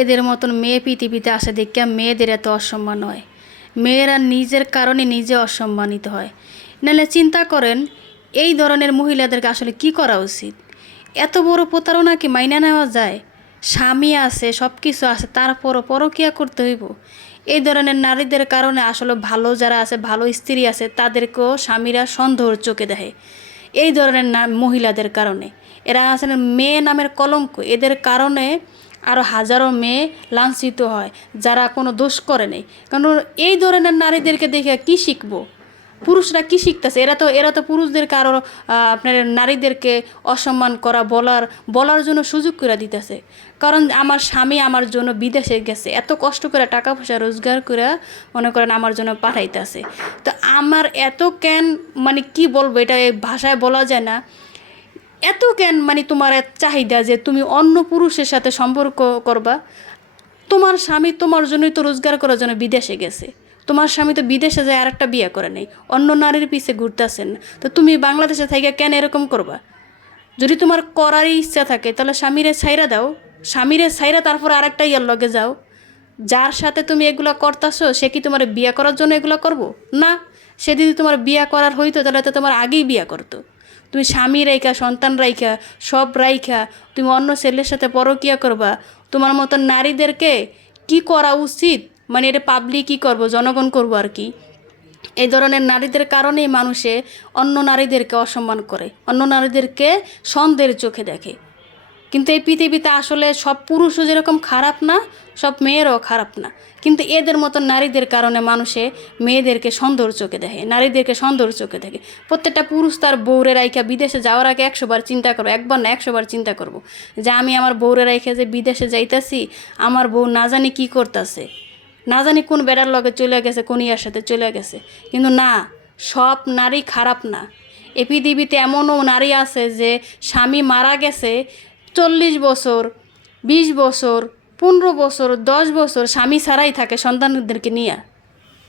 এদের মতন মেয়ে পৃথিবীতে আসে দেখে মেয়েদের এত অসম্মান হয়। মেয়েরা নিজের কারণে নিজে অসম্মানিত হয়। নাহলে চিন্তা করেন এই ধরনের মহিলাদেরকে আসলে কি করা উচিত? এত বড় প্রতারণা কি মাইনা নেওয়া যায়? স্বামী আছে, সব কিছু আছে, তারপরও পরকীয়া করতে হইব? এই ধরনের নারীদের কারণে আসলে ভালো যারা আছে, ভালো স্ত্রী আছে, তাদেরকেও স্বামীরা সন্দেহের চোখে দেখে। এই ধরনের মহিলাদের কারণে এরা আসলে মেয়ে নামের কলঙ্ক। এদের কারণে আরও হাজারো মেয়ে লাঞ্ছিত হয় যারা কোনো দোষ করে নেই। কারণ এই ধরনের নারীদেরকে দেখে কি শিখবো? পুরুষরা কি শিখতেছে? এরা তো পুরুষদেরকে আরও আপনার নারীদেরকে অসম্মান করা, বলার জন্য সুযোগ করে দিতেছে। কারণ আমার স্বামী আমার জন্য বিদেশে গেছে, এত কষ্ট করে টাকা পয়সা রোজগার করে মনে করেন আমার জন্য পাঠাইতেছে। তো আমার এত কেন, মানে কি বলবো, এটা এই ভাষায় বলা যায় না। এত কেন মানে তোমার চাহিদা যে তুমি অন্য পুরুষের সাথে সম্পর্ক করবা? তোমার স্বামী তোমার জন্যই তো রোজগার করার জন্য বিদেশে গেছে। তোমার স্বামী তো বিদেশে যায় আরেকটা বিয়ে করে নেই, অন্য নারীর পিছে ঘুরতেছেন। তো তুমি বাংলাদেশে থেকে কেন এরকম করবা? যদি তোমার করারই ইচ্ছা থাকে তাহলে স্বামীরে ছাইরা দাও। স্বামীরে ছাইরা তারপর আরেকটা ইয়ার লগে যাও। যার সাথে তুমি এগুলো করতেছো সে কি তোমার বিয়ে করার জন্য এগুলো করবো? না। সে যদি তোমার বিয়ে করার হইতো তাহলে তো তোমার আগেই বিয়ে করতো। তুমি স্বামী রাইখা, সন্তান রাইখা, সব রাইখা তুমি অন্য ছেলের সাথে পরকীয়া করবা? তোমার মতন নারীদেরকে কি করা উচিত? মানে এটা পাবলিক কী করবো, জনগণ করবো আর কি। এই ধরনের নারীদের কারণেই মানুষে অন্য নারীদেরকে অসম্মান করে, অন্য নারীদেরকে সন্দেহের চোখে দেখে। কিন্তু এই পৃথিবীতে আসলে সব পুরুষও যেরকম খারাপ না, সব মেয়েরাও খারাপ না। কিন্তু এদের মতো নারীদের কারণে মানুষে মেয়েদেরকে সন্দেহের চোখে দেখে, নারীদেরকে সন্দেহের চোখে দেখে। প্রত্যেকটা পুরুষ তার বউরে রাইখা বিদেশে যাওয়ার আগে 100 বার চিন্তা করবো, একবার না 100 বার চিন্তা করবো যে আমি আমার বউরে রাইখা যে বিদেশে যাইতাছি, আমার বউ না জানি কী করতেছে, না জানি কোন বেড়ার লগে চলে গেছে, কোন ইয়ার সাথে চলে গেছে। কিন্তু না, সব নারী খারাপ না। এ পৃথিবীতে এমনও নারী আছে যে স্বামী মারা গেছে 40 বছর, 20 বছর, 15 বছর, 10 বছর স্বামী ছাড়াই থাকে সন্তানদেরকে নিয়ে।